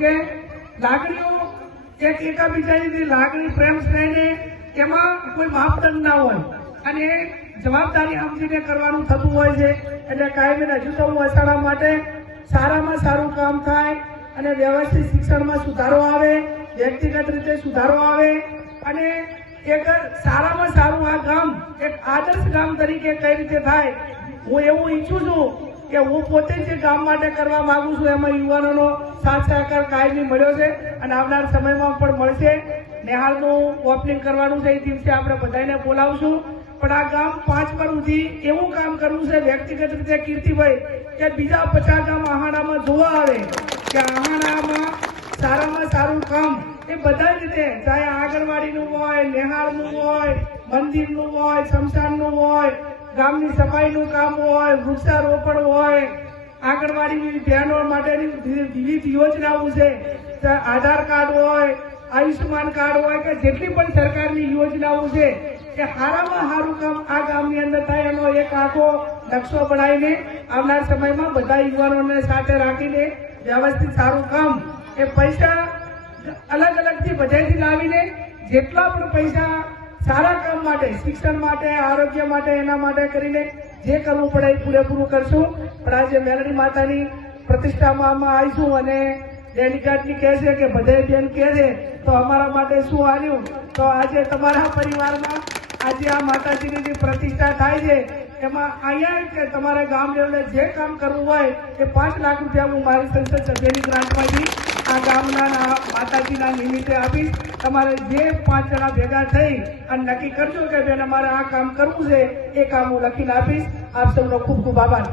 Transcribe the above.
કે લાગણીઓ એક એકાબીજાની લાગણી પ્રેમ સ્નેહને એમાં કોઈ માપદંડ ના હોય અને જવાબદારી સમજીને કરવાનું થતું હોય છે। એટલે કાયમી હજુ તો હું અષાઢા માટે સારામાં સારું કામ થાય અને વ્યવસ્થિત શિક્ષણમાં સુધારો આવે, વ્યક્તિગત રીતે સુધારો આવે અને એક સારામાં સારું આ ગામ એક આદર્શ ગામ તરીકે કઈ રીતે થાય હું એવું ઈચ્છું છું કે હું પોતે જે ગામ માટે કરવા માંગુ છું એમાં યુવાનોનો સાથ સહકાર કાયમી મળ્યો છે અને આવનાર સમયમાં પણ મળશે। નેહાળનું ઓપનિંગ કરવાનું છે, એ દિવસે આપણે બધાને બોલાવશું, પણ આ ગામ 5 વર્ષ સુધી એવું કામ કરવું છે વ્યક્તિગત રીતે કીર્તિભાઈ કે બીજા 50 ગામ આહાડામાં જોવા આવે કે આહાડામાં સારામાં સારું કામ એ બધા રીતે, ચાહે આંગણવાડીનું હોય, નેહાળનું હોય, મંદિરનું હોય, શમશાનનું હોય, ગામની સફાઈનું કામ હોય, વૃક્ષારોપણ હોય, આંગણવાડી બહેનો માટેની વિવિધ યોજનાઓ છે, આધાર કાર્ડ હોય, આયુષ્યમાન કાર્ડ હોય કે જેટલી પણ સરકારની યોજનાઓ છે કે સારામાં સારું કામ આ ગામની અંદર થાય એનો એક આખો નકશો બનાવીને આવનાર સમયમાં બધા યુવાનોને સાથે રાખીને વ્યવસ્થિત સારું કામ એ પૈસા અલગ અલગથી બધેથી લાવીને જેટલા પણ પૈસા સારા કામ માટે, શિક્ષણ માટે, આરોગ્ય માટે, એના માટે કરીને જે કરવું પડે એ પૂરેપૂરું કરશું। પણ આજે મેલડી માતાની પ્રતિષ્ઠામાં આવીશું અને ડેલિગેટની કહે છે કે બધે બેન કહે છે તો અમારા માટે શું આવ્યું, તો આજે તમારા પરિવારમાં આજે આ માતાજીની જે પ્રતિષ્ઠા થાય છે એમાં અહીંયા કે તમારા ગામ લેવલે જે કામ કરવું હોય એ 5 લાખ રૂપિયા હું મારી સંસદ સભ્યની ગ્રાન્ટમાંથી આ ગામના માતાજીના નિમિત્તે આપીશ। તમારે જે 5 જણા ભેગા થઈ અને નક્કી કરજો કે બેન અમારે આ કામ કરવું છે એ કામ હું લખીને આપીશ। આપ સૌનો ખૂબ ખૂબ આભાર।